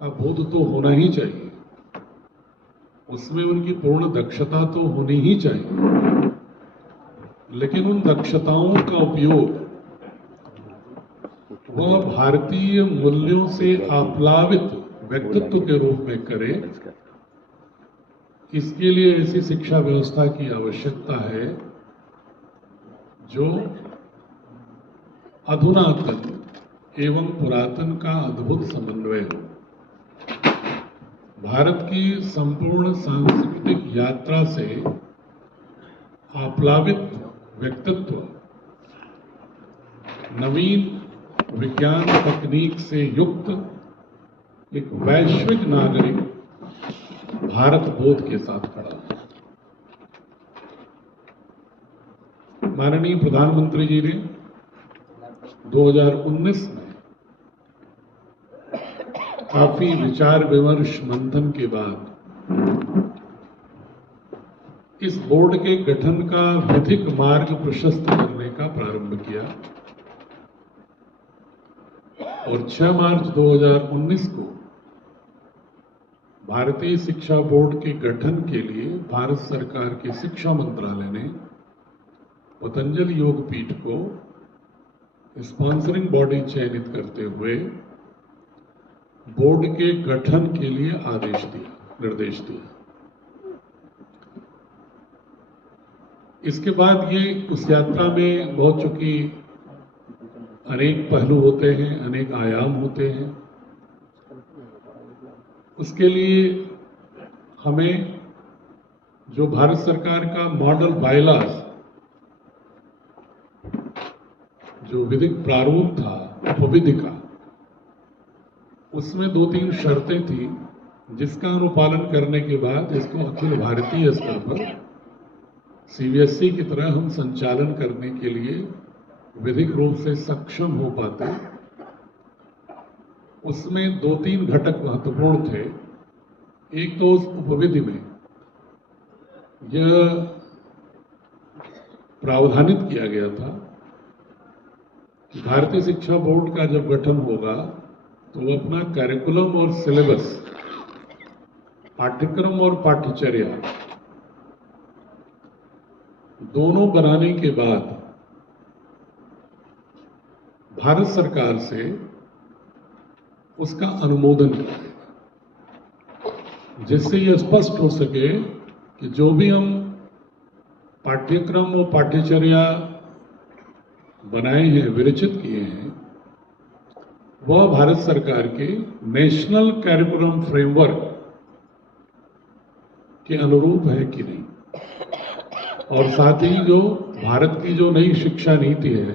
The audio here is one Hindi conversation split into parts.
का बोध तो होना ही चाहिए, उसमें उनकी पूर्ण दक्षता तो होनी ही चाहिए, लेकिन उन दक्षताओं का उपयोग वह भारतीय मूल्यों से आप्लावित व्यक्तित्व के रूप में करे, इसके लिए ऐसी शिक्षा व्यवस्था की आवश्यकता है जो अधुनातन एवं पुरातन का अद्भुत समन्वय हो। भारत की संपूर्ण सांस्कृतिक यात्रा से आप्लावित व्यक्तित्व नवीन विज्ञान तकनीक से युक्त एक वैश्विक नागरिक भारत बोध के साथ खड़ा है। माननीय प्रधानमंत्री जी ने 2019 में काफी विचार विमर्श मंथन के बाद इस बोर्ड के गठन का विधिक मार्ग प्रशस्त करने का प्रारंभ किया और 6 मार्च 2019 को भारतीय शिक्षा बोर्ड के गठन के लिए भारत सरकार के शिक्षा मंत्रालय ने पतंजलि योग पीठ को स्पॉन्सरिंग बॉडी चयनित करते हुए बोर्ड के गठन के लिए आदेश दिया, निर्देश दिया। इसके बाद ये उस यात्रा में बहुत चूंकि अनेक पहलू होते हैं, अनेक आयाम होते हैं, उसके लिए हमें जो भारत सरकार का मॉडल बायलॉज, जो विधिक प्रारूप था उपविधि का, उसमें 2-3 शर्तें थी जिसका अनुपालन करने के बाद इसको अखिल भारतीय स्तर पर सीबीएसई की तरह हम संचालन करने के लिए विधिक रूप से सक्षम हो पाते। उसमें 2-3 घटक महत्वपूर्ण थे। एक तो उस उपविधि में यह प्रावधानित किया गया था कि भारतीय शिक्षा बोर्ड का जब गठन होगा तो वो अपना कैरिकुलम और सिलेबस, पाठ्यक्रम और पाठ्यचर्या दोनों बनाने के बाद भारत सरकार से उसका अनुमोदन करेगा, जिससे यह स्पष्ट हो सके कि जो भी हम पाठ्यक्रम और पाठ्यचर्या बनाए हैं, विरचित किए हैं, वह भारत सरकार के नेशनल कैरिकुलम फ्रेमवर्क के अनुरूप है कि नहीं, और साथ ही जो भारत की जो नई शिक्षा नीति है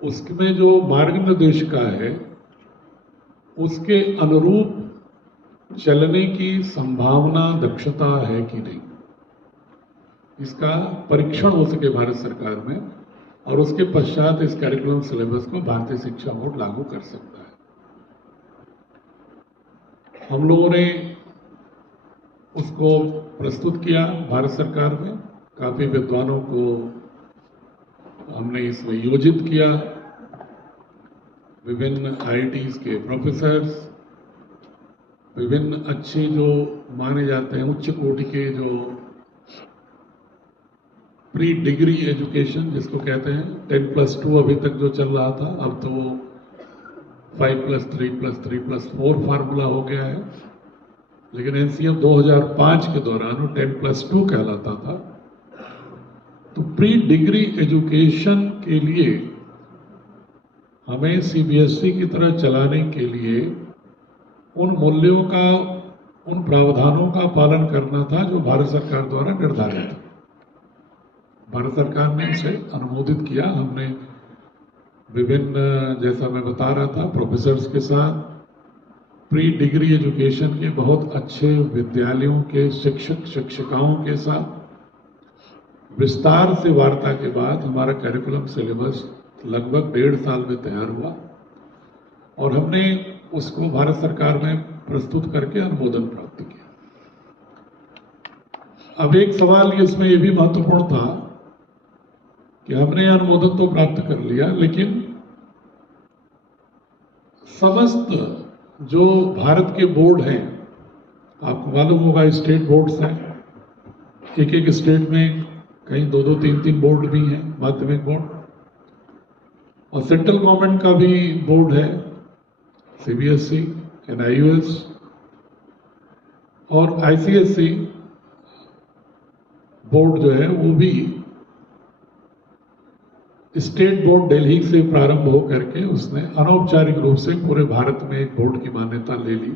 उसमें जो मार्ग निर्देशिका है उसके अनुरूप चलने की संभावना, दक्षता है कि नहीं, इसका परीक्षण हो सके भारत सरकार में, और उसके पश्चात इस कैरिकुलम सिलेबस को भारतीय शिक्षा बोर्ड लागू कर सकता है। हम लोगों ने उसको प्रस्तुत किया भारत सरकार में, काफी विद्वानों को हमने इसमें योजित किया, विभिन्न आईआईटीज के प्रोफेसर्स, विभिन्न अच्छे जो माने जाते हैं उच्च कोटि के जो प्री डिग्री एजुकेशन जिसको कहते हैं, 10+2 अभी तक जो चल रहा था, अब तो 5+3+3+4 फार्मूला हो गया है, लेकिन एनसीएफ 2005 के दौरान वो 10+2 कहलाता था। तो प्री डिग्री एजुकेशन के लिए हमें सीबीएसई की तरह चलाने के लिए उन मूल्यों का, उन प्रावधानों का पालन करना था जो भारत सरकार द्वारा निर्धारित था। भारत सरकार ने उसे अनुमोदित किया। हमने विभिन्न, जैसा मैं बता रहा था, प्रोफेसर्स के साथ, प्री डिग्री एजुकेशन के बहुत अच्छे विद्यालयों के शिक्षक शिक्षिकाओं के साथ विस्तार से वार्ता के बाद हमारा कैरिकुलम सिलेबस लगभग 1.5 साल में तैयार हुआ और हमने उसको भारत सरकार में प्रस्तुत करके अनुमोदन प्राप्त किया। अब एक सवाल इसमें यह भी महत्वपूर्ण था कि हमने अनुमोदन तो प्राप्त कर लिया, लेकिन समस्त जो भारत के बोर्ड हैं, आपको मालूम होगा स्टेट बोर्ड्स हैं, एक एक स्टेट में कहीं दो दो तीन तीन बोर्ड भी हैं, माध्यमिक बोर्ड, और सेंट्रल गवर्नमेंट का भी बोर्ड है, सीबीएसई, एनआईओएस और आईसीएसई बोर्ड जो है वो भी स्टेट बोर्ड दिल्ली से प्रारंभ हो करके उसने अनौपचारिक रूप से पूरे भारत में एक बोर्ड की मान्यता ले ली,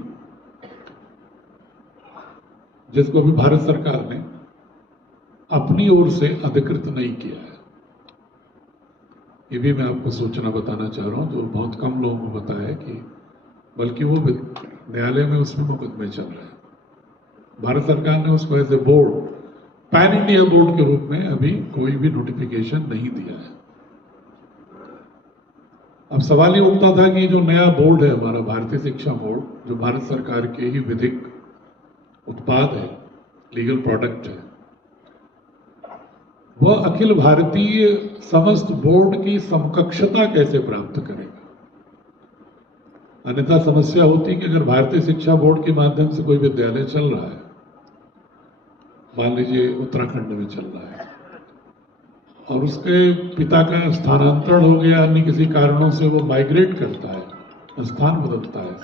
जिसको अभी भारत सरकार ने अपनी ओर से अधिकृत नहीं किया है। ये भी मैं आपको सूचना बताना चाह रहा हूं, जो बहुत कम लोगों को पता है कि बल्कि वो न्यायालय में उसमें मुकदमे चल रहे हैं। भारत सरकार ने उसको as a board, pan India board के रूप में अभी कोई भी नोटिफिकेशन नहीं दिया है। अब सवाल ये उठता था कि जो नया बोर्ड है हमारा भारतीय शिक्षा बोर्ड, जो भारत सरकार के ही विधिक उत्पाद है, लीगल प्रोडक्ट है, वह अखिल भारतीय समस्त बोर्ड की समकक्षता कैसे प्राप्त करेगा। अन्यथा समस्या होती कि अगर भारतीय शिक्षा बोर्ड के माध्यम से कोई विद्यालय चल रहा है, मान लीजिए उत्तराखंड में चल रहा है, और उसके पिता का स्थानांतरण हो गया, अन्य किसी कारणों से वो माइग्रेट करता है, स्थान बदलता है,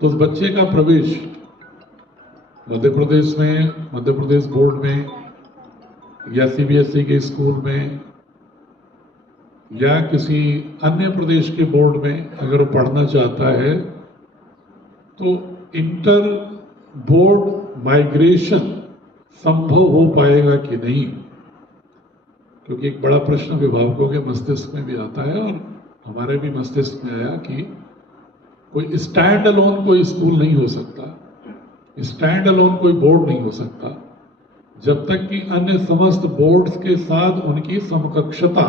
तो उस बच्चे का प्रवेश मध्य प्रदेश में, मध्य प्रदेश बोर्ड में या सीबीएसई के स्कूल में या किसी अन्य प्रदेश के बोर्ड में अगर वो पढ़ना चाहता है तो इंटर बोर्ड माइग्रेशन संभव हो पाएगा कि नहीं, क्योंकि एक बड़ा प्रश्न अभिभावकों के मस्तिष्क में भी आता है और हमारे भी मस्तिष्क में आया कि कोई स्टैंड अलोन कोई स्कूल नहीं हो सकता, स्टैंड अलोन कोई बोर्ड नहीं हो सकता जब तक कि अन्य समस्त बोर्ड्स के साथ उनकी समकक्षता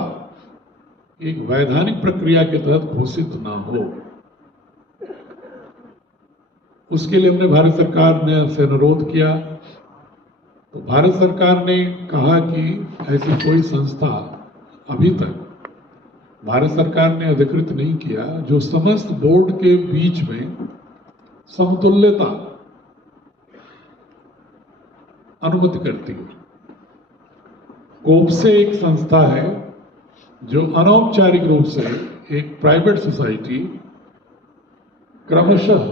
एक वैधानिक प्रक्रिया के तहत घोषित ना हो। उसके लिए हमने भारत सरकार ने से अनुरोध किया, तो भारत सरकार ने कहा कि ऐसी कोई संस्था अभी तक भारत सरकार ने अधिकृत नहीं किया जो समस्त बोर्ड के बीच में समतुल्यता अनुमति करती है। कोप्से एक संस्था है जो अनौपचारिक रूप से एक प्राइवेट सोसाइटी क्रमशः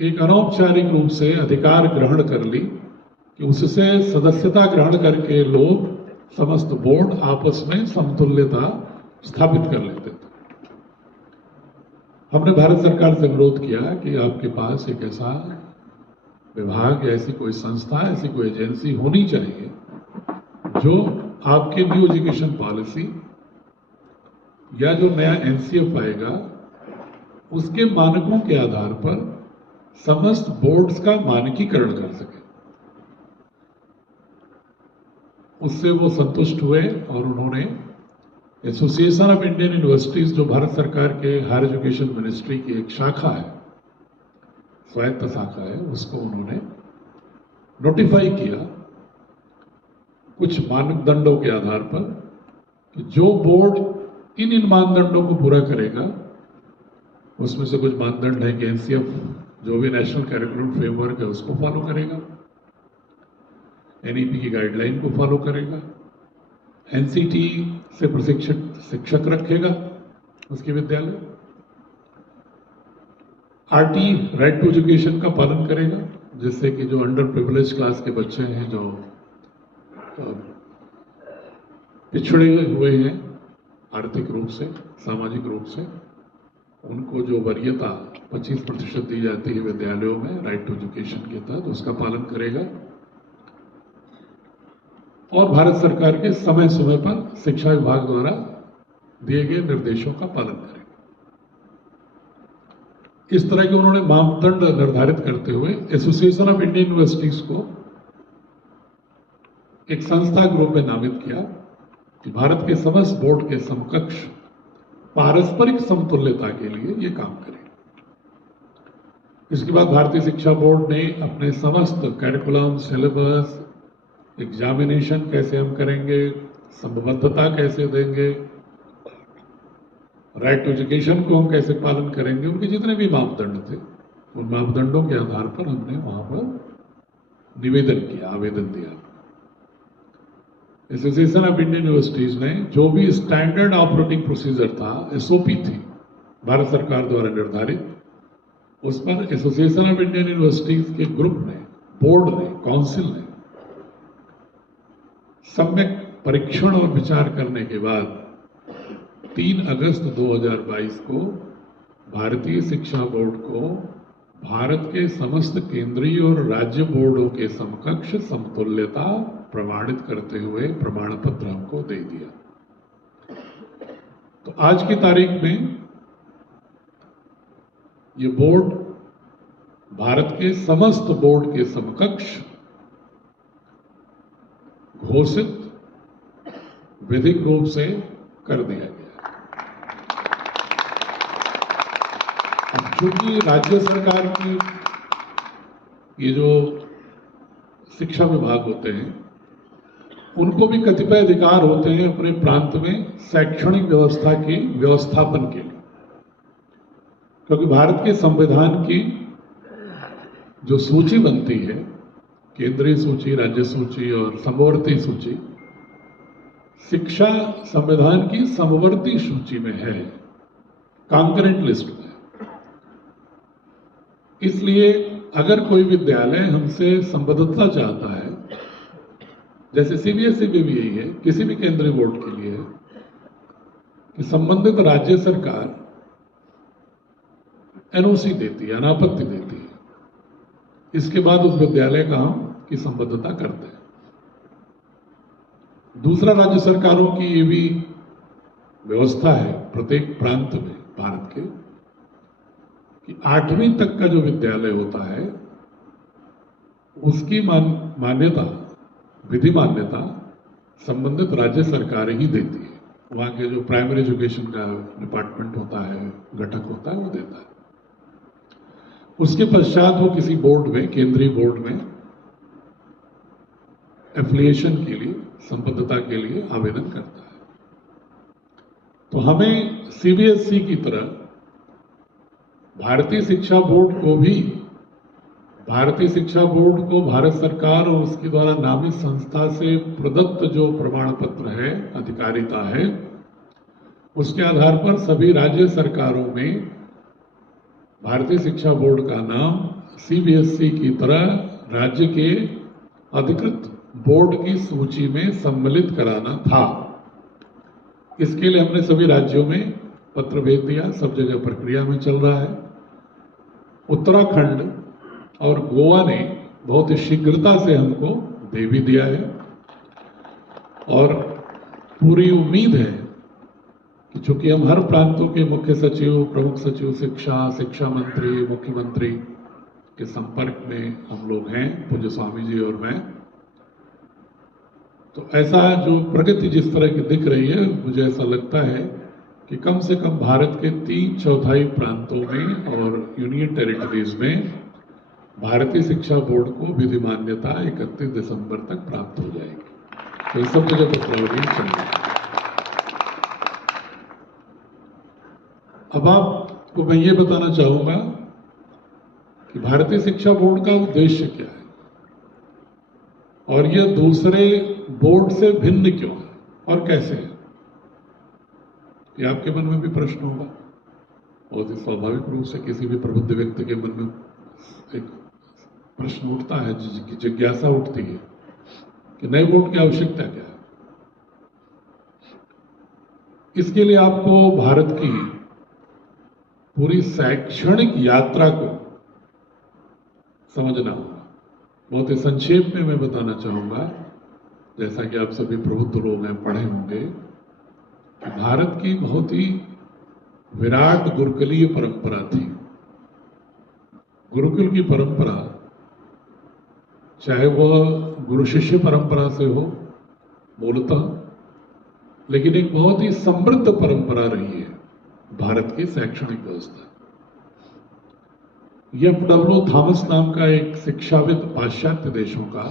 एक अनौपचारिक रूप से अधिकार ग्रहण कर ली कि उससे सदस्यता ग्रहण करके लोग समस्त बोर्ड आपस में समतुल्यता स्थापित कर लेते थे। हमने भारत सरकार से अनुरोध किया कि आपके पास एक ऐसा विभाग, ऐसी कोई संस्था, ऐसी कोई एजेंसी होनी चाहिए जो आपके न्यू एजुकेशन पॉलिसी या जो नया एनसीएफ आएगा उसके मानकों के आधार पर समस्त बोर्ड्स का मानकीकरण कर सके। उससे वो संतुष्ट हुए और उन्होंने एसोसिएशन ऑफ इंडियन यूनिवर्सिटीज, जो भारत सरकार के हायर एजुकेशन मिनिस्ट्री की एक शाखा है, स्वायत्त शाखा है, उसको उन्होंने नोटिफाई किया कुछ मानदंडों के आधार पर कि जो बोर्ड इन मानदंडों को पूरा करेगा, उसमें से कुछ मानदंड है कि एनसीएफ जो भी नेशनल करिकुलम फ्रेमवर्क है उसको फॉलो करेगा, एनईपी की गाइडलाइन को फॉलो करेगा, एनसीटी से शिक्षक रखेगा उसके विद्यालय, आरटी राइट टू एजुकेशन का पालन करेगा, जिससे कि जो अंडर प्रिविलेज क्लास के बच्चे हैं, जो पिछड़े हुए हैं आर्थिक रूप से, सामाजिक रूप से, उनको जो वरीयता 25% दी जाती है विद्यालयों में राइट टू एजुकेशन के तहत, उसका पालन करेगा और भारत सरकार के समय समय पर शिक्षा विभाग द्वारा दिए गए निर्देशों का पालन करेगा। इस तरह के उन्होंने मापदंड निर्धारित करते हुए एसोसिएशन ऑफ इंडियन यूनिवर्सिटीज को एक संस्था के रूप में नामित किया कि भारत के समस्त बोर्ड के समकक्ष पारस्परिक समतुल्यता के लिए ये काम करे। इसके बाद भारतीय शिक्षा बोर्ड ने अपने समस्त करिकुलम, सिलेबस, एग्जामिनेशन कैसे हम करेंगे, संबद्धता कैसे देंगे, राइट टू एजुकेशन को हम कैसे पालन करेंगे, उनके जितने भी मापदंड थे उन मापदंडों के आधार पर हमने वहां पर निवेदन किया, आवेदन दिया। एसोसिएशन ऑफ इंडियन यूनिवर्सिटीज ने जो भी स्टैंडर्ड ऑपरेटिंग प्रोसीजर था, एसओपी थी भारत सरकार द्वारा निर्धारित, उस पर एसोसिएशन ऑफ इंडियन यूनिवर्सिटीज के ग्रुप ने, बोर्ड ने, काउंसिल ने सम्यक परीक्षण और विचार करने के बाद 3 अगस्त 2022 को भारतीय शिक्षा बोर्ड को भारत के समस्त केंद्रीय और राज्य बोर्डों के समकक्ष समतुल्यता प्रमाणित करते हुए प्रमाण पत्र हमको दे दिया। तो आज की तारीख में ये बोर्ड भारत के समस्त बोर्ड के समकक्ष घोषित विधिक रूप से कर दिया गया। अब चूंकि राज्य सरकार की ये जो शिक्षा विभाग होते हैं उनको भी कतिपय अधिकार होते हैं अपने प्रांत में शैक्षणिक व्यवस्था के व्यवस्थापन के लिए, क्योंकि भारत के संविधान की जो सूची बनती है, केंद्रीय सूची, राज्य सूची और समवर्ती सूची, शिक्षा संविधान की समवर्ती सूची में है, कॉन्करेंट लिस्ट में। इसलिए अगर कोई विद्यालय हमसे संबद्धता चाहता है, जैसे सीबीएसई में भी यही है, किसी भी केंद्रीय बोर्ड के लिए है कि संबंधित राज्य सरकार एनओसी देती है, अनापत्ति देती है, इसके बाद उस विद्यालय का हम की संबद्धता करते हैं। दूसरा, राज्य सरकारों की ये भी व्यवस्था है प्रत्येक प्रांत में भारत के कि 8वीं तक का जो विद्यालय होता है उसकी मान्यता, विधि मान्यता संबंधित राज्य सरकार ही देती है। वहां के जो प्राइमरी एजुकेशन का डिपार्टमेंट होता है, घटक होता है, वो देता है। उसके पश्चात वो किसी बोर्ड में, केंद्रीय बोर्ड में एफिलिएशन के लिए, संबद्धता के लिए आवेदन करता है। तो हमें सीबीएसई की तरह भारतीय शिक्षा बोर्ड को भी, भारतीय शिक्षा बोर्ड को भारत सरकार और उसके द्वारा नामित संस्था से प्रदत्त जो प्रमाण पत्र है, अधिकारिता है, उसके आधार पर सभी राज्य सरकारों में भारतीय शिक्षा बोर्ड का नाम सीबीएसई की तरह राज्य के अधिकृत बोर्ड की सूची में सम्मिलित कराना था। इसके लिए हमने सभी राज्यों में पत्र भेज दिया, सब जगह प्रक्रिया में चल रहा है। उत्तराखंड और गोवा ने बहुत ही शीघ्रता से हमको दे भी दिया है और पूरी उम्मीद है कि चूंकि हम हर प्रांतों के मुख्य सचिव, प्रमुख सचिव शिक्षा, शिक्षा मंत्री, मुख्यमंत्री के संपर्क में हम लोग हैं, पूज्य स्वामी जी और मैं, तो ऐसा जो प्रगति जिस तरह की दिख रही है, मुझे ऐसा लगता है कि कम से कम भारत के 3/4 प्रांतों में और यूनियन टेरिटरीज में भारतीय शिक्षा बोर्ड को विधि मान्यता 31 दिसंबर तक प्राप्त हो जाएगी। तो सब जगह पत्रावली चल रही है। अब आपको मैं ये बताना चाहूंगा कि भारतीय शिक्षा बोर्ड का उद्देश्य क्या है और यह दूसरे बोर्ड से भिन्न क्यों है और कैसे है, ये आपके मन में भी प्रश्न होगा। बहुत ही स्वाभाविक रूप से किसी भी प्रबुद्ध व्यक्ति के मन में एक प्रश्न उठता है, जिज्ञासा उठती है कि नए बोर्ड की आवश्यकता क्या है। इसके लिए आपको भारत की पूरी शैक्षणिक यात्रा को समझना होगा। बहुत ही संक्षेप में मैं बताना चाहूंगा, जैसा कि आप सभी प्रबुद्ध लोग हैं, पढ़े होंगे कि भारत की बहुत ही विराट गुरुकुलीय परंपरा थी। गुरुकुल की परंपरा, चाहे वह गुरु शिष्य परंपरा से हो मूलतः, लेकिन एक बहुत ही समृद्ध परंपरा रही है भारत की शैक्षणिक व्यवस्था। F.W. थॉमस नाम का एक शिक्षाविद पाश्चात्य देशों का,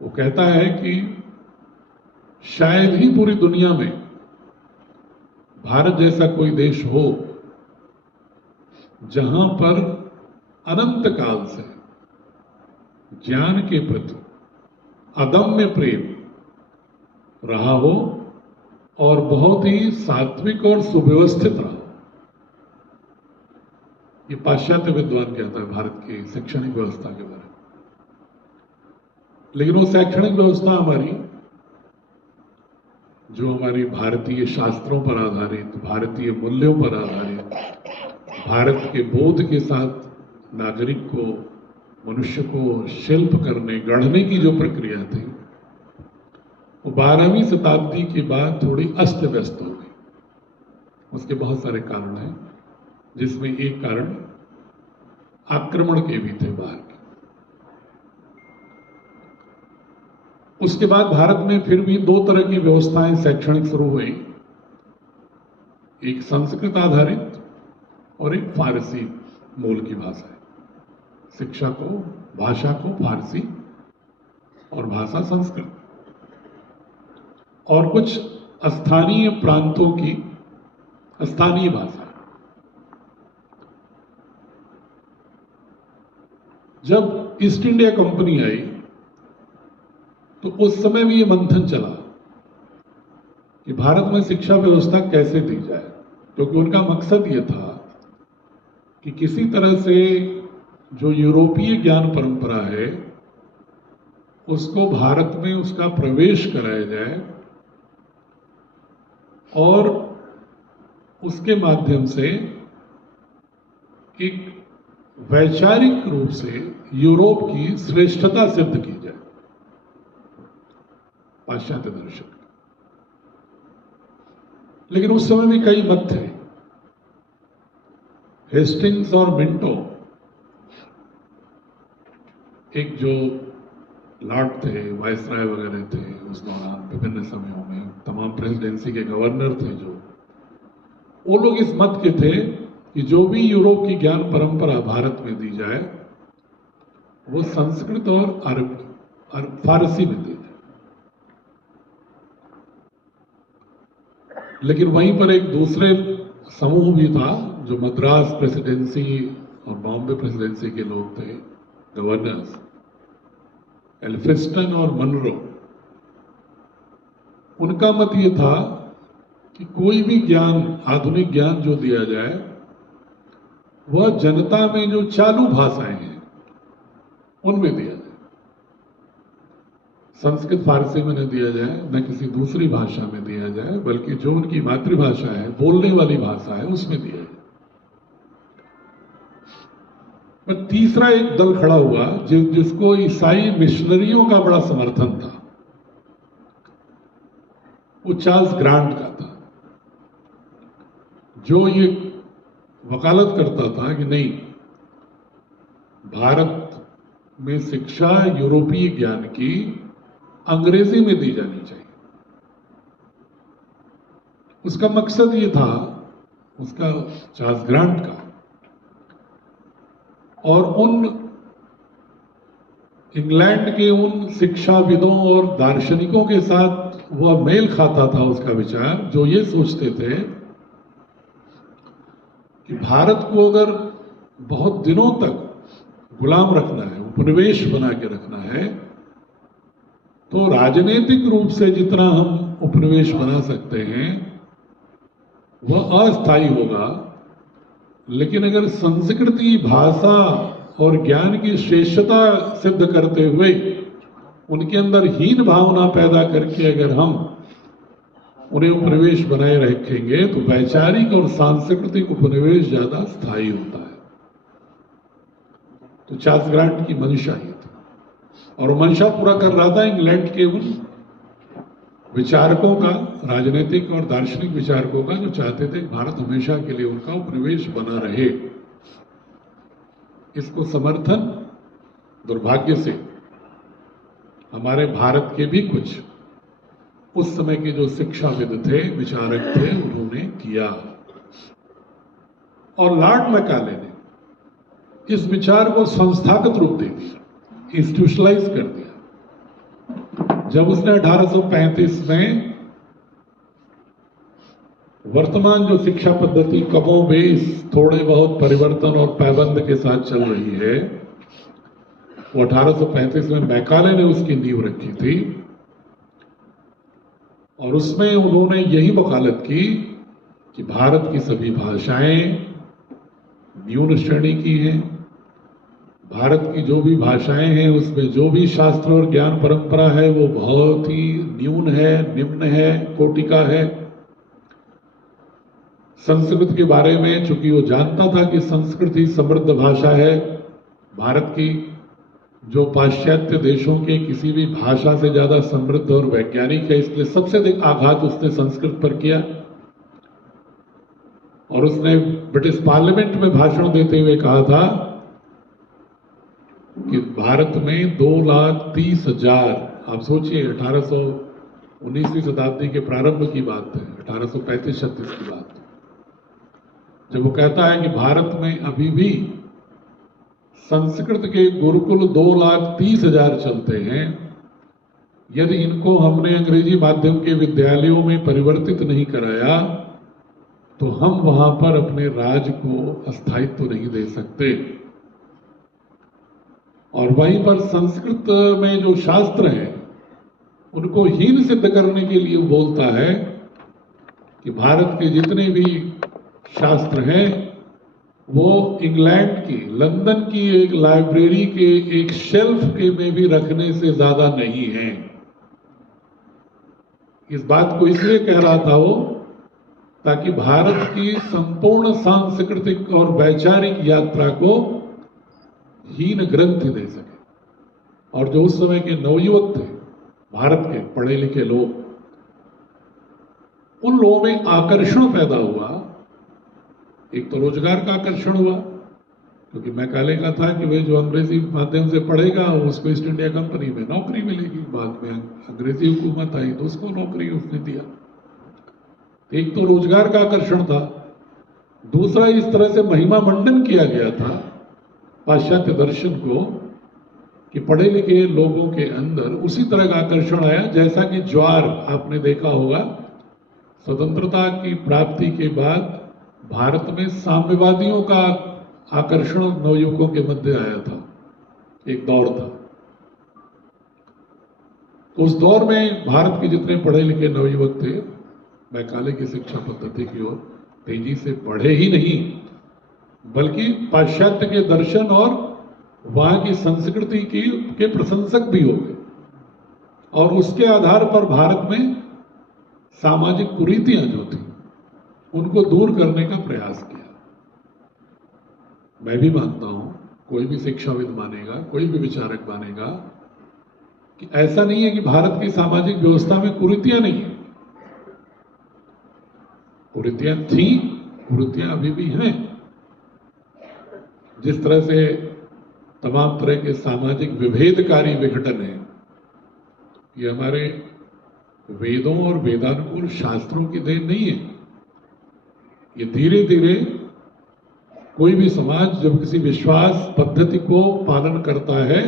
वो कहता है कि शायद ही पूरी दुनिया में भारत जैसा कोई देश हो जहां पर अनंत काल से ज्ञान के प्रति अदम्य प्रेम रहा हो और बहुत ही सात्विक और सुव्यवस्थित रहा। ये पाश्चात्य विद्वान कहता है भारत की शैक्षणिक व्यवस्था के बारे में। लेकिन वो शैक्षणिक व्यवस्था हमारी, जो हमारी भारतीय शास्त्रों पर आधारित, भारतीय मूल्यों पर आधारित, भारत के बोध के साथ नागरिक को, मनुष्य को शिल्प करने, गढ़ने की जो प्रक्रिया थी, वो 12वीं शताब्दी के बाद थोड़ी अस्त व्यस्त हो गई। उसके बहुत सारे कारण हैं, जिसमें एक कारण आक्रमण के भी थे बाहर के। उसके बाद भारत में फिर भी दो तरह की व्यवस्थाएं शैक्षणिक शुरू हुई, एक संस्कृत आधारित और एक फारसी मूल की भाषा। शिक्षा को, भाषा को फारसी और भाषा संस्कृत, और कुछ स्थानीय प्रांतों की स्थानीय भाषा। जब ईस्ट इंडिया कंपनी आई तो उस समय भी ये मंथन चला कि भारत में शिक्षा व्यवस्था कैसे दी जाए, क्योंकि उनका मकसद ये था कि किसी तरह से जो यूरोपीय ज्ञान परंपरा है उसको भारत में उसका प्रवेश कराया जाए और उसके माध्यम से एक वैचारिक रूप से यूरोप की श्रेष्ठता सिद्ध की जाए, पाश्चात्य दर्शन। लेकिन उस समय भी कई मत थे। हेस्टिंग्स और मिंटो, एक जो लॉर्ड थे, वायसराय वगैरह थे उस दौरान, विभिन्न समयों में तमाम प्रेसिडेंसी के गवर्नर थे, जो वो लोग इस मत के थे कि जो भी यूरोप की ज्ञान परंपरा भारत में दी जाए वो संस्कृत और फारसी में दी जाए। लेकिन वहीं पर एक दूसरे समूह भी था, जो मद्रास प्रेसिडेंसी और बॉम्बे प्रेसिडेंसी के लोग थे, गवर्नर्स, एल्फिस्टन और मनरो। उनका मत ये था कि कोई भी ज्ञान, आधुनिक ज्ञान जो दिया जाए वह जनता में जो चालू भाषाएं हैं उनमें दिया जाए। संस्कृत फारसी में न दिया जाए, न किसी दूसरी भाषा में दिया जाए, बल्कि जो उनकी मातृभाषा है, बोलने वाली भाषा है, उसमें दिया जाए। पर तीसरा एक दल खड़ा हुआ जिसको ईसाई मिशनरियों का बड़ा समर्थन था, वो चार्ल्स ग्रांट का था, जो ये वकालत करता था कि नहीं, भारत में शिक्षा यूरोपीय ज्ञान की अंग्रेजी में दी जानी चाहिए। उसका मकसद ये था, उसका चार्ल्स ग्रांट का, और उन इंग्लैंड के उन शिक्षाविदों और दार्शनिकों के साथ वह मेल खाता था उसका विचार, जो ये सोचते थे कि भारत को अगर बहुत दिनों तक गुलाम रखना है, उपनिवेश बना के रखना है, तो राजनीतिक रूप से जितना हम उपनिवेश बना सकते हैं वह अस्थायी होगा, लेकिन अगर संस्कृति, भाषा और ज्ञान की श्रेष्ठता सिद्ध करते हुए उनके अंदर हीन भावना पैदा करके अगर हम उन्हें उपनिवेश बनाए रखेंगे तो वैचारिक और सांस्कृतिक उपनिवेश ज्यादा स्थायी होता है। तो चार्ल्स ग्रांट की मंशा ये थी, और मंशा पूरा कर रहा था इंग्लैंड के उन विचारकों का, राजनीतिक और दार्शनिक विचारकों का, जो चाहते थे कि भारत हमेशा के लिए उनका उपनिवेश बना रहे। इसको समर्थन दुर्भाग्य से हमारे भारत के भी कुछ उस समय के जो शिक्षाविद थे, विचारक थे, उन्होंने किया। और लॉर्ड मैकाले ने इस विचार को संस्थागत रूप दे दिया, इंस्टीट्यूशनलाइज कर दिया, जब उसने 1835 में वर्तमान जो शिक्षा पद्धति कमोबेश थोड़े बहुत परिवर्तन और पैबंद के साथ चल रही है, वो 1835 में मैकाले ने उसकी नींव रखी थी और उसमें उन्होंने यही वकालत की कि भारत की सभी भाषाएं न्यून श्रेणी की हैं। भारत की जो भी भाषाएं हैं उसमें जो भी शास्त्र और ज्ञान परंपरा है वो बहुत ही न्यून है, निम्न है, कोटि का है। संस्कृत के बारे में चूंकि वो जानता था कि संस्कृत ही समृद्ध भाषा है भारत की, जो पाश्चात्य देशों के किसी भी भाषा से ज्यादा समृद्ध और वैज्ञानिक है, इसलिए सबसे अधिक आघात उसने संस्कृत पर किया। और उसने ब्रिटिश पार्लियामेंट में भाषण देते हुए कहा था कि भारत में 2,30,000, आप सोचिए 19वीं शताब्दी के प्रारंभ की बात है, 1835-36 की बात है, जब वो कहता है कि भारत में अभी भी संस्कृत के गुरुकुल 2,30,000 चलते हैं। यदि इनको हमने अंग्रेजी माध्यम के विद्यालयों में परिवर्तित नहीं कराया तो हम वहां पर अपने राज को स्थायित्व नहीं दे सकते। और वहीं पर संस्कृत में जो शास्त्र हैं उनको हीन सिद्ध करने के लिए बोलता है कि भारत के जितने भी शास्त्र हैं वो इंग्लैंड की, लंदन की एक लाइब्रेरी के एक शेल्फ के में भी रखने से ज्यादा नहीं है। इस बात को इसलिए कह रहा था वो ताकि भारत की संपूर्ण सांस्कृतिक और वैचारिक यात्रा को हीन ग्रंथि दे सके। और जो उस समय के नवयुवक थे भारत के पढ़े लिखे लोग, उन लोगों में आकर्षण पैदा हुआ। एक तो रोजगार का आकर्षण हुआ, क्योंकि मैकाले का था कि वे जो अंग्रेजी माध्यम से पढ़ेगा उसको ईस्ट इंडिया कंपनी में नौकरी मिलेगी। बाद में अंग्रेजी हुकूमत आई तो उसको नौकरी उसने दिया। एक तो रोजगार का आकर्षण था, दूसरा इस तरह से महिमा मंडन किया गया था पाश्चात्य दर्शन को कि पढ़े लिखे लोगों के अंदर उसी तरह का आकर्षण आया जैसा कि ज्वार, आपने देखा होगा, स्वतंत्रता की प्राप्ति के बाद भारत में साम्यवादियों का आकर्षण नवयुवकों के मध्य आया था, एक दौर था। तो उस दौर में भारत के जितने पढ़े लिखे नवयुवक थे मैकाले की शिक्षा पद्धति की ओर तेजी से बढ़े ही नहीं, बल्कि पाश्चात्य के दर्शन और वहां की संस्कृति के प्रशंसक भी हो गए और उसके आधार पर भारत में सामाजिक कुरीतियां जो थी उनको दूर करने का प्रयास किया। मैं भी मानता हूं, कोई भी शिक्षाविद मानेगा, कोई भी विचारक मानेगा कि ऐसा नहीं है कि भारत की सामाजिक व्यवस्था में कुरीतियां नहीं है। कुरीतियां थी, कुरीतियां अभी भी हैं। जिस तरह से तमाम तरह के सामाजिक विभेदकारी विघटन है, ये हमारे वेदों और वेदानुकूल शास्त्रों की देन नहीं है। ये धीरे धीरे कोई भी समाज जब किसी विश्वास पद्धति को पालन करता है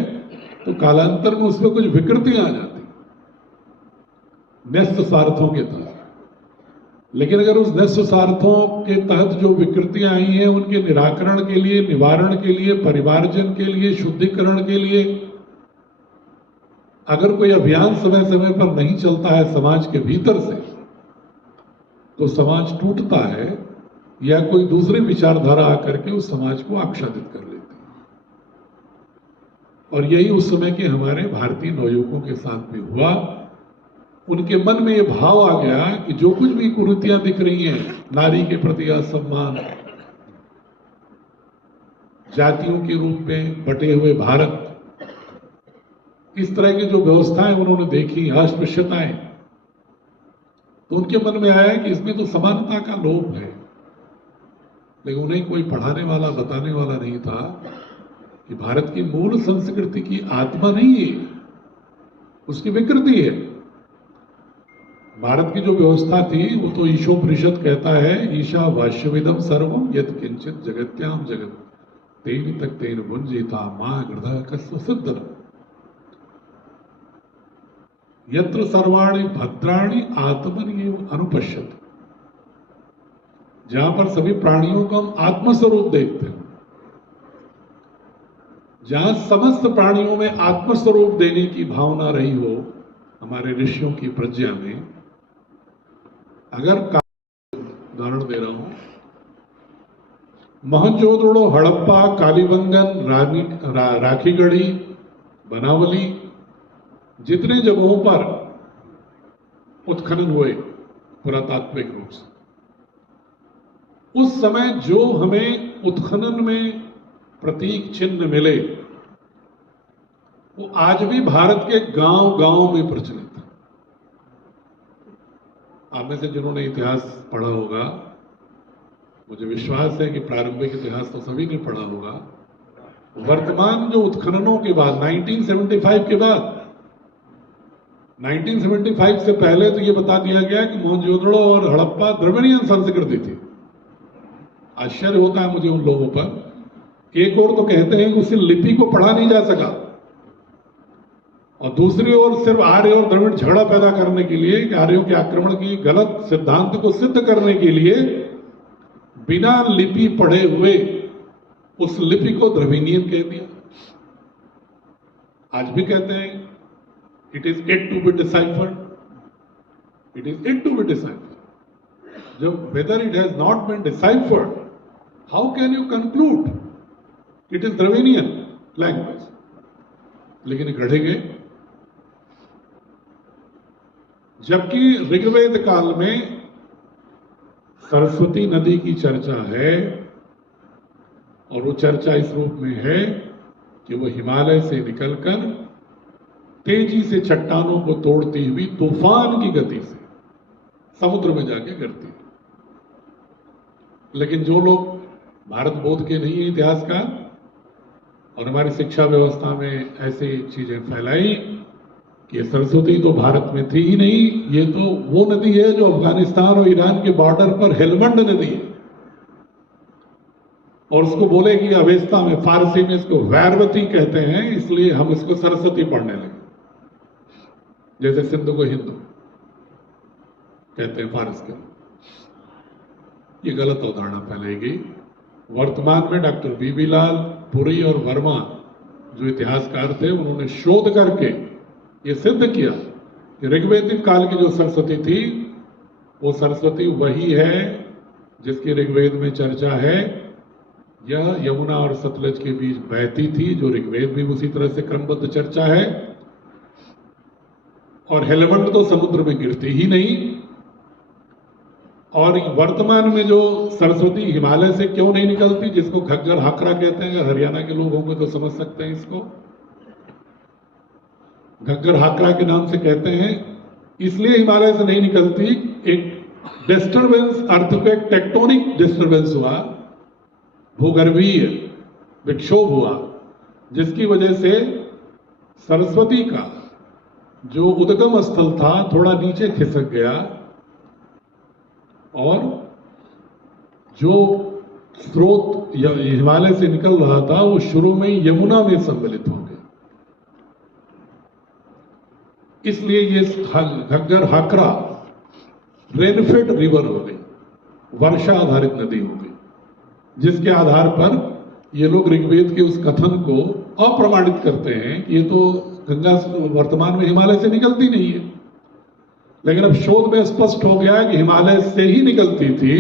तो कालांतर में उसमें कुछ विकृतियां आ जाती, न्यस्त स्वार्थों के तहत। लेकिन अगर उस न्यस्त स्वार्थों के तहत जो विकृतियां आई हैं उनके निराकरण के लिए, निवारण के लिए, परिवारजन के लिए, शुद्धिकरण के लिए अगर कोई अभियान समय समय पर नहीं चलता है समाज के भीतर से, तो समाज टूटता है या कोई दूसरी विचारधारा आकर के उस समाज को आच्छादित कर लेती है। और यही उस समय के हमारे भारतीय नवयुवकों के साथ भी हुआ। उनके मन में ये भाव आ गया कि जो कुछ भी कुरीतियां दिख रही हैं, नारी के प्रति असम्मान, जातियों के रूप में बटे हुए भारत, इस तरह की जो व्यवस्थाएं उन्होंने देखी, अस्पृश्यताएं, तो उनके मन में आया कि इसमें तो समानता का लोप है। लेकिन उन्हें कोई पढ़ाने वाला, बताने वाला नहीं था कि भारत की मूल संस्कृति की आत्मा नहीं है, उसकी विकृति है। भारत की जो व्यवस्था थी वो तो ईशोपनिषद कहता है, ईशा वाश्यविदम सर्वम यत् किंचित जगत्याम जगत तेन तक तेन भुंजिता मां गृह कस्व सिद्धन यत्र सर्वाणि भद्राणि आत्मन एव अनुपश्यति। जहां पर सभी प्राणियों को हम आत्मस्वरूप देखते हैं, जहां समस्त प्राणियों में आत्मस्वरूप देने की भावना रही हो हमारे ऋषियों की प्रज्ञा में, अगर उदाहरण दे रहा हूं, मोहनजोदड़ो, हड़प्पा, कालीबंगन, राखीगढ़ी, बनावली, जितने जगहों पर उत्खनन हुए पुरातात्विक रूप से, उस समय जो हमें उत्खनन में प्रतीक चिन्ह मिले वो आज भी भारत के गांव गांव में प्रचलित है। आप में से जिन्होंने इतिहास पढ़ा होगा, मुझे विश्वास है कि प्रारंभिक इतिहास तो सभी ने पढ़ा होगा, वर्तमान जो उत्खननों के बाद 1975 के बाद, 1975 से पहले तो ये बता दिया गया कि मोहनजोदड़ो और हड़प्पा द्रविड़ियन संस्कृति थी। आश्चर्य होता है मुझे उन लोगों पर। एक ओर तो कहते हैं कि उसी लिपि को पढ़ा नहीं जा सका, और दूसरी ओर सिर्फ आर्य और द्रविड़ झगड़ा पैदा करने के लिए, कि आर्यों के आक्रमण की गलत सिद्धांत को सिद्ध करने के लिए बिना लिपि पढ़े हुए उस लिपि को द्रविड़ियन कह दिया। आज भी कहते हैं it is yet to be deciphered, it is yet to be deciphered. जब whether it has not been deciphered, how can you conclude it is Dravidian language? लेकिन गढ़े गए। जबकि ऋग्वेद काल में सरस्वती नदी की चर्चा है, और वो चर्चा इस रूप में है कि वो हिमालय से निकलकर तेजी से चट्टानों को तोड़ती हुई तूफान की गति से समुद्र में जाके गिरती है। लेकिन जो लोग भारत बोध के नहीं है इतिहासकार, और हमारी शिक्षा व्यवस्था में ऐसी चीजें फैलाई कि सरस्वती तो भारत में थी ही नहीं, ये तो वो नदी है जो अफगानिस्तान और ईरान के बॉर्डर पर हेलमंड नदी है, और उसको बोले कि अवेस्ता में, फारसी में इसको वैरवती कहते हैं, इसलिए हम इसको सरस्वती पढ़ने लगे, जैसे सिंधु को हिंदू कहते हैं फारस के। ये गलत अवधारणा फैलाई गई। वर्तमान में डॉक्टर बीबी लाल, पुरी और वर्मा जो इतिहासकार थे, उन्होंने शोध करके ये सिद्ध किया कि ऋग्वेदिक काल की जो सरस्वती थी वो सरस्वती वही है जिसकी ऋग्वेद में चर्चा है। यह यमुना और सतलज के बीच बहती थी, जो ऋग्वेद भी उसी तरह से क्रमबद्ध चर्चा है, और हेलमंड तो समुद्र में गिरती ही नहीं। और वर्तमान में जो सरस्वती हिमालय से क्यों नहीं निकलती, जिसको घग्गर हाकरा कहते हैं, अगर हरियाणा के लोग होंगे तो समझ सकते हैं इसको, घग्गर हाकरा के नाम से कहते हैं, इसलिए हिमालय से नहीं निकलती। एक डिस्टर्बेंस, अर्थक्वेक, टेक्टोनिक डिस्टर्बेंस हुआ, भूगर्भीय विक्षोभ हुआ, जिसकी वजह से सरस्वती का जो उद्गम स्थल था थोड़ा नीचे खिसक गया, और जो स्रोत हिमालय से निकल रहा था वो शुरू में यमुना में सम्मिलित हो गया। इसलिए ये घग्गर हाकरा रेनफेड रिवर हो गई, वर्षा आधारित नदी हो गई, जिसके आधार पर ये लोग ऋग्वेद के उस कथन को अप्रमाणित करते हैं कि ये तो गंगा वर्तमान में हिमालय से निकलती नहीं है। लेकिन अब शोध में स्पष्ट हो गया कि हिमालय से ही निकलती थी।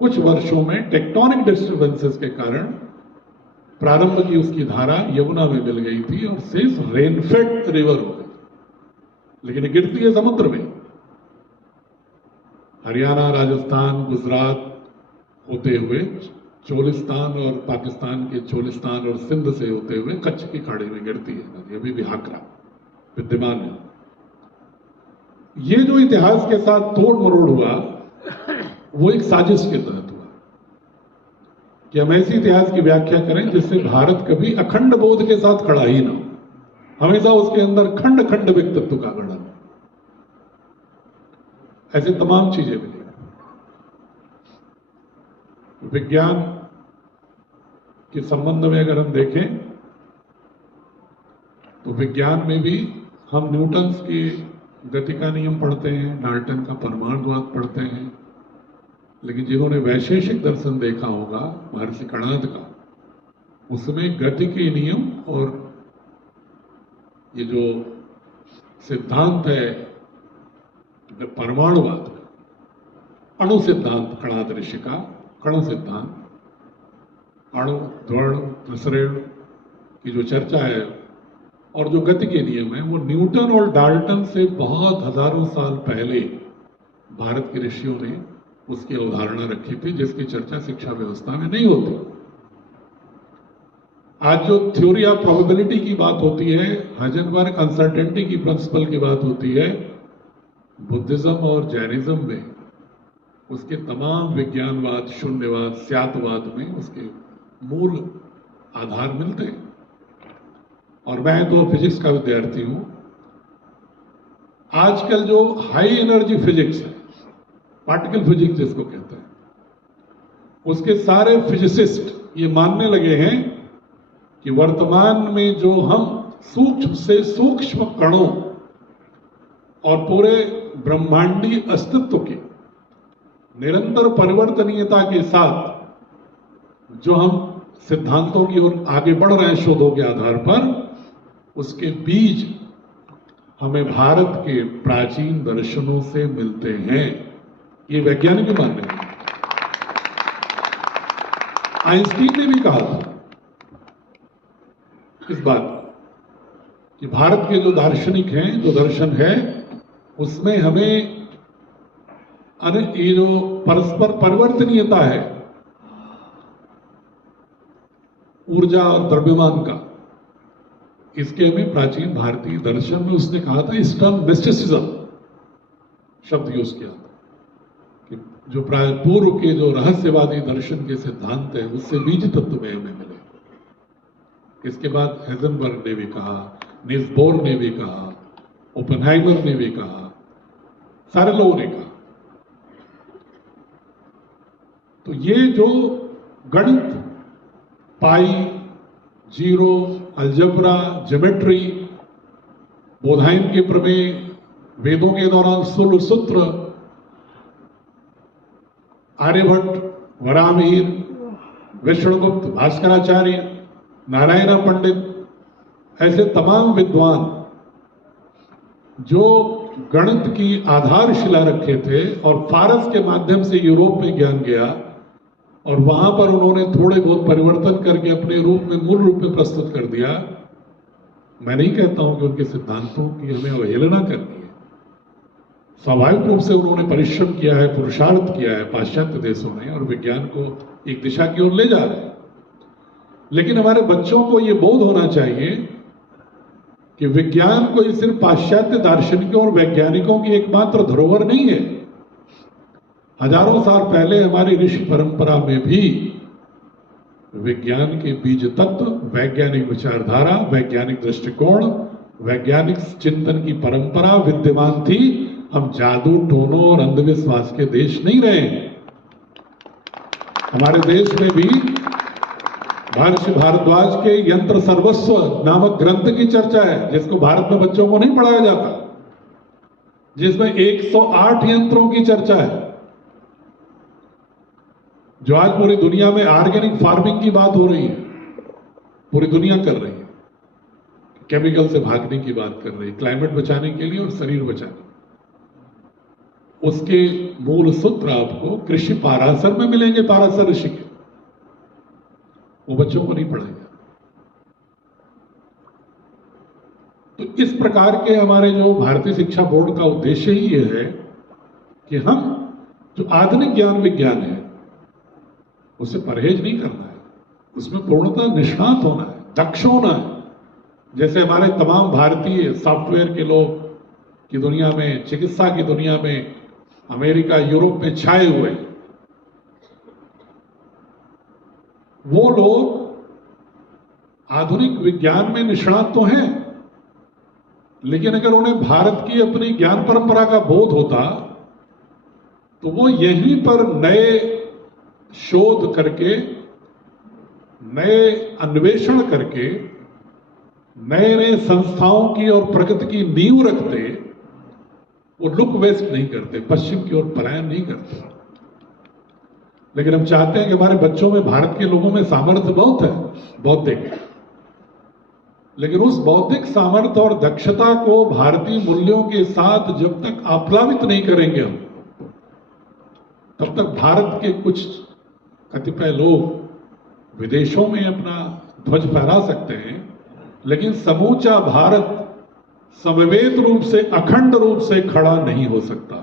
कुछ वर्षों में टेक्टोनिक डिस्टर्बेंसेस के कारण प्रारंभ की उसकी धारा यमुना में मिल गई थी, और शेष रेनफेड रिवर हो गई, लेकिन गिरती है समुद्र में। हरियाणा, राजस्थान, गुजरात होते हुए चोलिस्तान, और पाकिस्तान के चोलिस्तान और सिंध से होते हुए कच्छ की खाड़ी में गिरती है नदी, अभी भी हाकरा विद्यमान है। ये जो इतिहास के साथ तोड़ मरोड़ हुआ वो एक साजिश के तहत हुआ कि हम ऐसी इतिहास की व्याख्या करें जिससे भारत कभी अखंड बोध के साथ खड़ा ही ना हो, हमेशा उसके अंदर खंड खंड व्यक्तित्व का गढ़न हो। ऐसे तमाम चीजें मिली। विज्ञान के संबंध में अगर हम देखें तो विज्ञान में भी हम न्यूटन्स की गति का नियम पढ़ते हैं, डाल्टन का परमाणुवाद पढ़ते हैं, लेकिन जिन्होंने वैशेषिक दर्शन देखा होगा महर्षि कणाद का, उसमें गति के नियम और ये जो सिद्धांत है परमाणुवाद, अणु सिद्धांत, कणाद ऋषि का कणु सिद्धांत, अणु ध्वर्ण प्रसरण की जो चर्चा है और जो गति के नियम है, वो न्यूटन और डाल्टन से बहुत हजारों साल पहले भारत के ऋषियों ने उसकी अवधारणा रखी थी, जिसकी चर्चा शिक्षा व्यवस्था में नहीं होती। आज जो थ्योरी ऑफ प्रोबेबिलिटी की बात होती है, हाइजेनबर्ग अनसर्टेनिटी की प्रिंसिपल की बात होती है, बुद्धिज्म और जैनिज्म में उसके तमाम विज्ञानवाद, शून्यवाद, स्यातवाद में उसके मूल आधार मिलते हैं। और मैं तो फिजिक्स का विद्यार्थी हूं। आजकल जो हाई एनर्जी फिजिक्स है, पार्टिकल फिजिक्स जिसको कहते हैं, उसके सारे फिजिसिस्ट ये मानने लगे हैं कि वर्तमान में जो हम सूक्ष्म से सूक्ष्म कणों और पूरे ब्रह्मांडीय अस्तित्व की निरंतर परिवर्तनीयता के साथ जो हम सिद्धांतों की ओर आगे बढ़ रहे हैं शोधों के आधार पर, उसके बीज हमें भारत के प्राचीन दर्शनों से मिलते हैं। ये वैज्ञानिक भी मान रहे हैं। आइंस्टीन ने भी कहा था इस बात कि भारत के जो दार्शनिक हैं, जो दर्शन है, उसमें हमें ये जो परस्पर परिवर्तनीयता है ऊर्जा और द्रव्यमान का, इसके हमें प्राचीन भारतीय दर्शन में उसने कहा था, ईस्टर्न मिस्टिसिज्म शब्द यूज किया था कि जो पूर्व के जो रहस्यवादी दर्शन के सिद्धांत है उससे बीज तत्व में हमें मिले। इसके बाद हेजनबर्ग ने भी कहा, नील्स बोर ने भी कहा, ओपेनहाइमर ने भी कहा, सारे लोगों ने कहा। तो ये जो गणित, पाई, जीरो, अलजबरा, ज्योमेट्री, बोधायन के प्रमेय, वेदों के दौरान सूत्र, आर्यभट्ट, वराहमिहिर, विष्णुगुप्त, भास्कराचार्य, नारायण पंडित, ऐसे तमाम विद्वान जो गणित की आधारशिला रखे थे और फारस के माध्यम से यूरोप में ज्ञान गया और वहां पर उन्होंने थोड़े बहुत परिवर्तन करके अपने रूप में, मूल रूप में प्रस्तुत कर दिया। मैं नहीं कहता हूं कि उनके सिद्धांतों की हमें अवहेलना करनी है। स्वाभाविक रूप से उन्होंने परिश्रम किया है, पुरुषार्थ किया है पाश्चात्य देशों ने, और विज्ञान को एक दिशा की ओर ले जा रहे हैं। लेकिन हमारे बच्चों को यह बोध होना चाहिए कि विज्ञान कोई सिर्फ पाश्चात्य दार्शनिकों और वैज्ञानिकों की एकमात्र धरोहर नहीं है। हजारों साल पहले हमारी ऋषि परंपरा में भी विज्ञान के बीज तत्व, वैज्ञानिक विचारधारा, वैज्ञानिक दृष्टिकोण, वैज्ञानिक चिंतन की परंपरा विद्यमान थी। हम जादू, टोनों और अंधविश्वास के देश नहीं रहे हैं। हमारे देश में भी महर्षि भारद्वाज के यंत्र सर्वस्व नामक ग्रंथ की चर्चा है, जिसको भारत में बच्चों को नहीं पढ़ाया जाता, जिसमें 108 यंत्रों की चर्चा है, जो आज पूरी दुनिया में ऑर्गेनिक फार्मिंग की बात हो रही है, पूरी दुनिया कर रही है, केमिकल से भागने की बात कर रही है, क्लाइमेट बचाने के लिए और शरीर बचाने। उसके मूल सूत्र आपको कृषि पाराशर में मिलेंगे, पाराशर ऋषि के, वो बच्चों को नहीं पढ़ाया। तो इस प्रकार के हमारे जो भारतीय शिक्षा बोर्ड का उद्देश्य ही ये है कि हम जो आधुनिक ज्ञान विज्ञान है उससे परहेज नहीं करना है, उसमें पूर्णतः निष्णात होना है, दक्ष होना है। जैसे हमारे तमाम भारतीय सॉफ्टवेयर के लोग की दुनिया में, चिकित्सा की दुनिया में, अमेरिका, यूरोप में छाए हुए, वो लोग आधुनिक विज्ञान में निष्णात तो हैं, लेकिन अगर उन्हें भारत की अपनी ज्ञान परंपरा का बोध होता तो वो यहीं पर नए शोध करके, नए अन्वेषण करके, नए नए संस्थाओं की और प्रगति की नींव रखते। वो लुक वेस्ट नहीं करते, पश्चिम की ओर पलायन नहीं करते। लेकिन हम चाहते हैं कि हमारे बच्चों में, भारत के लोगों में सामर्थ्य बहुत है, बौद्धिक, लेकिन उस बौद्धिक सामर्थ्य और दक्षता को भारतीय मूल्यों के साथ जब तक आप्लावित नहीं करेंगे हम, तब तक भारत के कुछ कतिपय लोग विदेशों में अपना ध्वज फहरा सकते हैं, लेकिन समूचा भारत समवेत रूप से, अखंड रूप से खड़ा नहीं हो सकता।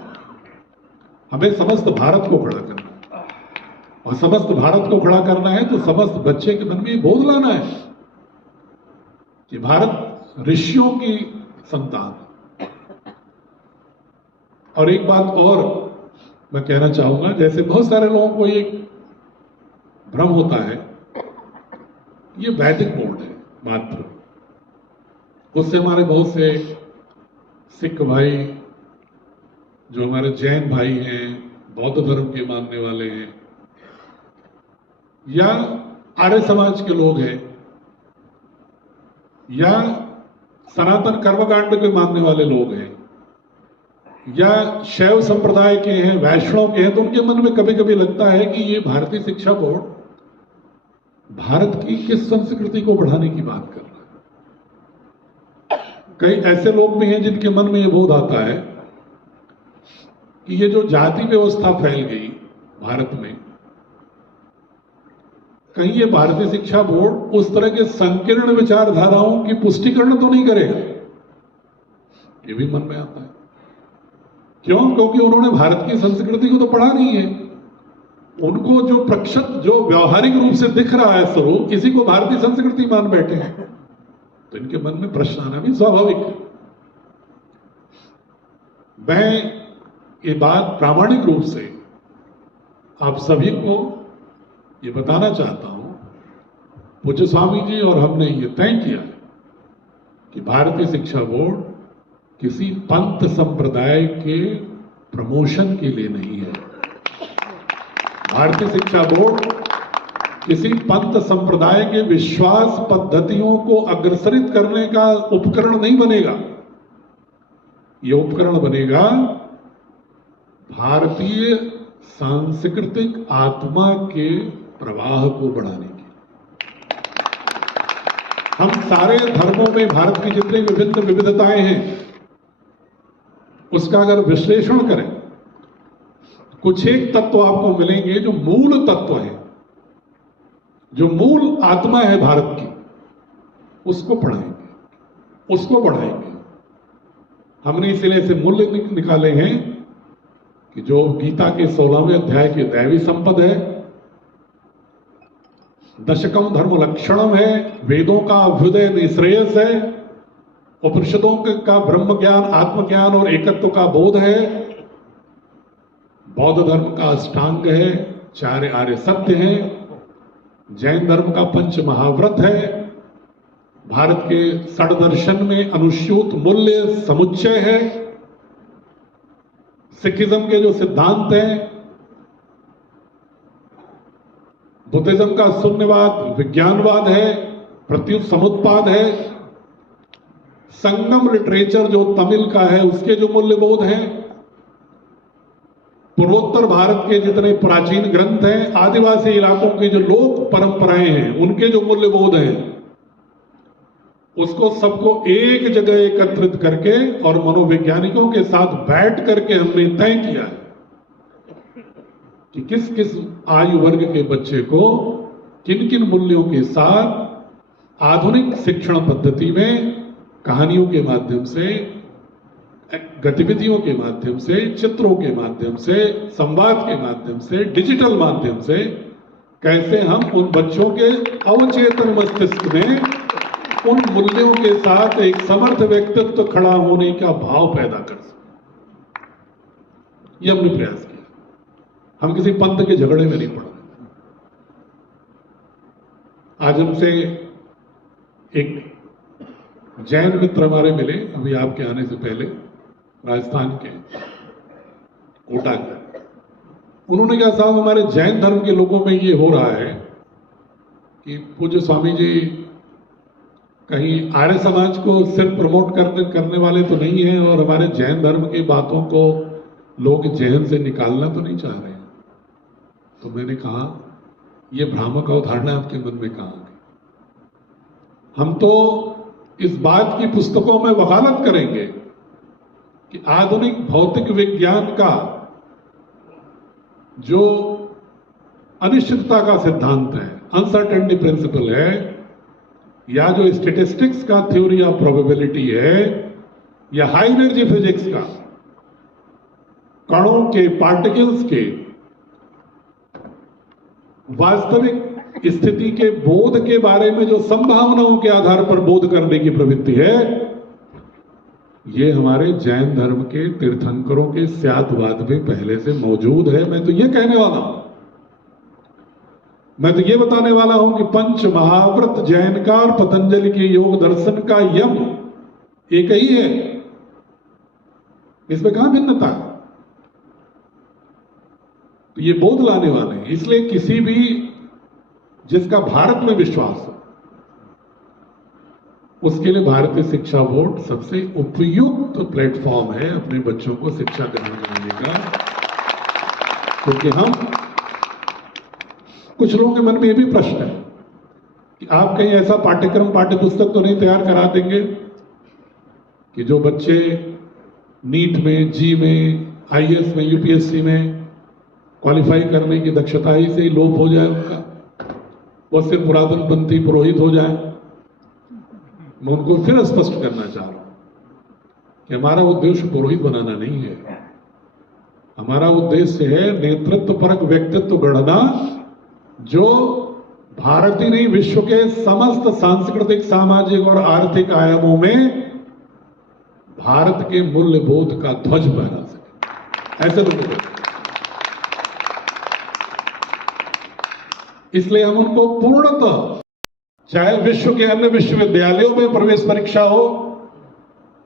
हमें समस्त भारत को खड़ा करना है, और समस्त भारत को खड़ा करना है तो समस्त बच्चे के मन में ये बोध लाना है कि भारत ऋषियों की संतान है। और एक बात और मैं कहना चाहूंगा, जैसे बहुत सारे लोगों को ये भ्रम होता है, ये वैदिक मोड है मात्र, उससे हमारे बहुत से सिख भाई, जो हमारे जैन भाई हैं, बौद्ध धर्म के मानने वाले हैं, या आर्य समाज के लोग हैं, या सनातन कर्मकांड के मानने वाले लोग हैं, या शैव संप्रदाय के हैं, वैष्णव के हैं, तो उनके मन में कभी कभी लगता है कि ये भारतीय शिक्षा बोर्ड भारत की किस संस्कृति को बढ़ाने की बात कर रहा है। कई ऐसे लोग भी हैं जिनके मन में ये बोध आता है कि ये जो जाति व्यवस्था फैल गई भारत में, कहीं ये भारतीय शिक्षा बोर्ड उस तरह के संकीर्ण विचारधाराओं की पुष्टिकरण तो नहीं करेगा, ये भी मन में आता है। क्यों? क्योंकि उन्होंने भारत की संस्कृति को तो पढ़ा नहीं है। उनको जो प्रक्षत, जो व्यावहारिक रूप से दिख रहा है स्वरूप, इसी को भारतीय संस्कृति मान बैठे हैं, तो इनके मन में प्रश्न आना भी स्वाभाविक है। मैं ये बात प्रामाणिक रूप से आप सभी को ये बताना चाहता हूं, पूज्य स्वामी जी और हमने ये तय किया है कि भारतीय शिक्षा बोर्ड किसी पंथ संप्रदाय के प्रमोशन के लिए नहीं है। भारतीय शिक्षा बोर्ड किसी पंथ संप्रदाय के विश्वास पद्धतियों को अग्रसरित करने का उपकरण नहीं बनेगा। ये उपकरण बनेगा भारतीय सांस्कृतिक आत्मा के प्रवाह को बढ़ाने की। हम सारे धर्मों में भारत की जितनी विभिन्न विविधताएं हैं, उसका अगर विश्लेषण करें, कुछ एक तत्व आपको मिलेंगे जो मूल तत्व है, जो मूल आत्मा है भारत की, उसको पढ़ाएंगे, उसको बढ़ाएंगे। हमने इसलिए से मूल्य निकाले हैं कि जो गीता के 16वें अध्याय के दैवी संपद है, दशकम धर्म लक्षणम है, वेदों का अभ्युदय निश्रेयस है, उपनिषदों का ब्रह्म ज्ञान, आत्मज्ञान और एकत्व का बोध है, बौद्ध धर्म का अष्टांग है, 4 आर्य सत्य है, जैन धर्म का पंच महाव्रत है, भारत के षड्दर्शन में अनुस्यूत मूल्य समुच्चय है, सिखिज्म के जो सिद्धांत हैं, बुद्धिज्म का शून्यवाद विज्ञानवाद है, प्रत्युत समुत्पाद है, संगम लिटरेचर जो तमिल का है उसके जो मूल्यबोध हैं, पूर्वोत्तर भारत के जितने प्राचीन ग्रंथ हैं, आदिवासी इलाकों की जो लोक परंपराएं हैं उनके जो मूल्यबोध हैं, उसको सबको एक जगह एकत्रित करके और मनोवैज्ञानिकों के साथ बैठ करके हमने तय किया है कि किस किस आयु वर्ग के बच्चे को किन किन मूल्यों के साथ आधुनिक शिक्षण पद्धति में कहानियों के माध्यम से, गतिविधियों के माध्यम से, चित्रों के माध्यम से, संवाद के माध्यम से, डिजिटल माध्यम से कैसे हम उन बच्चों के अवचेतन मस्तिष्क में उन मूल्यों के साथ एक समर्थ व्यक्तित्व खड़ा होने का भाव पैदा कर सकते, ये हमने प्रयास किया। हम किसी पंथ के झगड़े में नहीं पड़ रहे। आज हमसे एक जैन मित्र हमारे मिले अभी आपके आने से पहले, राजस्थान के कोटा के। उन्होंने कहा, साहब हमारे जैन धर्म के लोगों में ये हो रहा है कि पूज्य स्वामी जी कहीं आर्य समाज को सिर्फ प्रमोट करने वाले तो नहीं है, और हमारे जैन धर्म की बातों को लोग जहन से निकालना तो नहीं चाह रहे हैं। तो मैंने कहा ये भ्रामक अवधारणा आपके मन में कहाँ आ गई? हम तो इस बात की पुस्तकों में वकालत करेंगे कि आधुनिक भौतिक विज्ञान का जो अनिश्चितता का सिद्धांत है, अनसर्टेनिटी प्रिंसिपल है, या जो स्टैटिस्टिक्स का थ्योरी ऑफ प्रोबेबिलिटी है, या हाई एनर्जी फिजिक्स का कणों के, पार्टिकल्स के वास्तविक स्थिति के बोध के बारे में जो संभावनाओं के आधार पर बोध करने की प्रवृत्ति है, ये हमारे जैन धर्म के तीर्थंकरों के स्यादवाद में पहले से मौजूद है। मैं तो ये कहने वाला हूं, मैं तो ये बताने वाला हूं कि पंच महाव्रत जैन का और पतंजलि के योग दर्शन का यम एक ही है, इसमें कहां भिन्नता है? तो ये बोध लाने वाले हैं। इसलिए किसी भी जिसका भारत में विश्वास हो, उसके लिए भारतीय शिक्षा बोर्ड सबसे उपयुक्त प्लेटफॉर्म है अपने बच्चों को शिक्षा ग्रहण कराने का। क्योंकि हम, कुछ लोगों के मन में यह भी प्रश्न है कि आप कहीं ऐसा पाठ्यक्रम, पाठ्यपुस्तक तो नहीं तैयार करा देंगे कि जो बच्चे नीट में, जी में, आईएएस में, यूपीएससी में क्वालिफाई करने की दक्षता ही से ही लोप हो जाए उनका, वो सिर्फ पुरातनपंथी पुरोहित हो जाए। मैं उनको फिर स्पष्ट करना चाह रहा हूं कि हमारा उद्देश्य पुरोहित बनाना नहीं है। हमारा उद्देश्य है नेतृत्व परक व्यक्तित्व गढ़ना, जो भारत ही नहीं विश्व के समस्त सांस्कृतिक, सामाजिक और आर्थिक आयामों में भारत के मूल्यबोध का ध्वज फहरा सके, ऐसे लोगों को। इसलिए हम उनको पूर्णतः, चाहे विश्व के अन्य विश्वविद्यालयों में प्रवेश परीक्षा हो,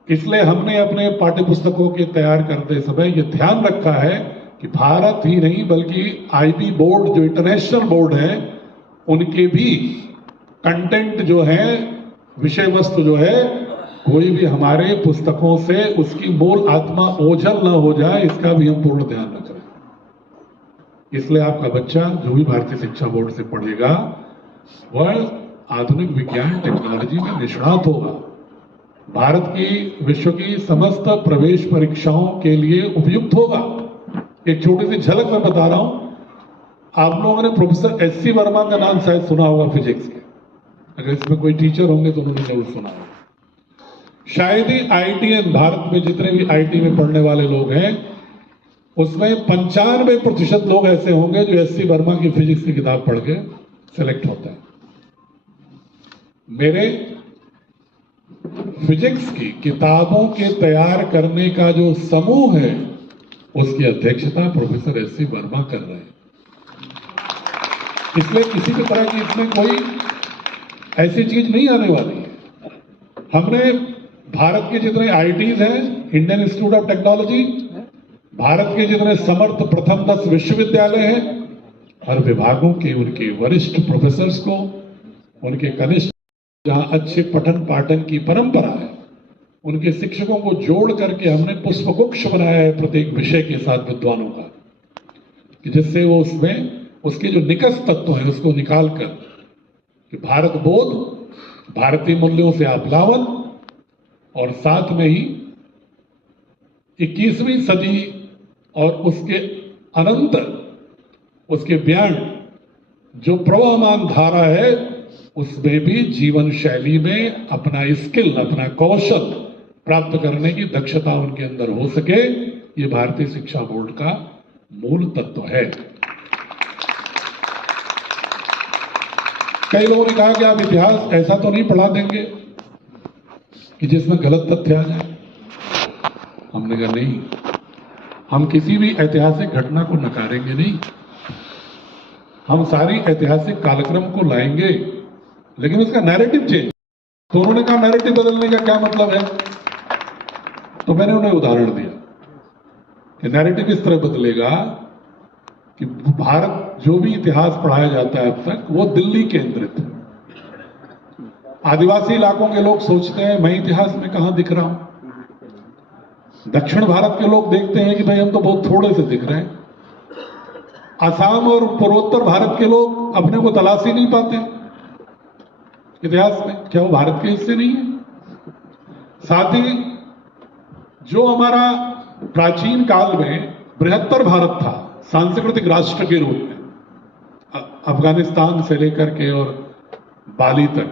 इसलिए हमने अपने पाठ्यपुस्तकों के तैयार करते समय यह ध्यान रखा है कि भारत ही नहीं बल्कि आईबी बोर्ड, जो इंटरनेशनल बोर्ड है, उनके भी कंटेंट जो है, विषय वस्तु जो है, कोई भी हमारे पुस्तकों से उसकी मूल आत्मा ओझल न हो जाए, इसका भी हम पूर्ण ध्यान रख रहे हैं। इसलिए आपका बच्चा जो भी भारतीय शिक्षा बोर्ड से पढ़ेगा, वह आधुनिक विज्ञान टेक्नोलॉजी में निष्णात होगा, भारत की, विश्व की समस्त प्रवेश परीक्षाओं के लिए उपयुक्त होगा। एक छोटी सी झलक मैं बता रहा हूं, आप लोगों ने प्रोफेसर एससी वर्मा का नाम शायद सुना होगा फिजिक्स के, अगर इसमें कोई टीचर होंगे तो उन्होंने जरूर सुना होगा। शायद ही आईटीएन, भारत में जितने भी आईटी में पढ़ने वाले लोग हैं, उसमें 95% लोग ऐसे होंगे जो एससी वर्मा की फिजिक्स की किताब पढ़ के सिलेक्ट होता है। मेरे फिजिक्स की किताबों के तैयार करने का जो समूह है, उसकी अध्यक्षता प्रोफेसर एससी वर्मा कर रहे हैं। इसलिए किसी भी तरह की इसमें कोई ऐसी चीज नहीं आने वाली है। हमने भारत के जितने आईटीज हैं, Indian institute of technology, Bharat के जितने समर्थ प्रथम 10 विश्वविद्यालय हैं, हर विभागों के उनके वरिष्ठ प्रोफेसर्स को, उनके कनिष्ठ, जहां अच्छे पठन पाठन की परंपरा है, उनके शिक्षकों को जोड़ करके हमने पुष्पगुच्छ बनाया है प्रत्येक विषय के साथ विद्वानों का, कि जिससे वो उसमें उसके जो निकष तत्व हैं उसको निकाल कर कि भारत बोध, भारतीय मूल्यों से आप्लावन, और साथ में ही 21वीं सदी और उसके अनंतर उसके बयान जो प्रवाहमान धारा है, उसमें भी जीवन शैली में अपना स्किल, अपना कौशल प्राप्त करने की दक्षता उनके अंदर हो सके, ये भारतीय शिक्षा बोर्ड का मूल तत्व है। कई लोगों ने कहा कि आप इतिहास ऐसा तो नहीं पढ़ा देंगे कि जिसमें गलत तथ्य आ जाए। हमने कहा नहीं, हम किसी भी ऐतिहासिक घटना को नकारेंगे नहीं, हम सारी ऐतिहासिक कालक्रम को लाएंगे, लेकिन उसका नैरेटिव चेंज। तो उन्होंने कहा नैरेटिव बदलने का क्या मतलब है? तो मैंने उन्हें उदाहरण दिया कि नैरेटिव इस तरह बदलेगा कि भारत, जो भी इतिहास पढ़ाया जाता है अब तक, वो दिल्ली केंद्रित है। आदिवासी इलाकों के लोग सोचते हैं मैं इतिहास में कहां दिख रहा हूं। दक्षिण भारत के लोग देखते हैं कि भाई हम तो बहुत थोड़े से दिख रहे हैं। असम और पूर्वोत्तर भारत के लोग अपने को तलाश ही नहीं पाते इतिहास में, क्या वो भारत के हिस्से नहीं है? साथ ही जो हमारा प्राचीन काल में बृहत्तर भारत था सांस्कृतिक राष्ट्र के रूप में, अफगानिस्तान से लेकर के और बाली तक,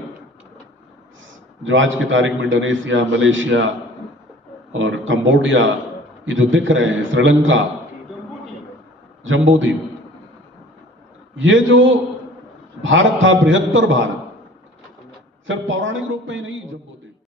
जो आज की तारीख में इंडोनेशिया, मलेशिया और कंबोडिया ये जो दिख रहे हैं, श्रीलंका, जम्बूद्वीप, ये जो भारत था बृहत्तर भारत, सिर्फ पौराणिक रूप में ही नहीं, जम्बूद्वीप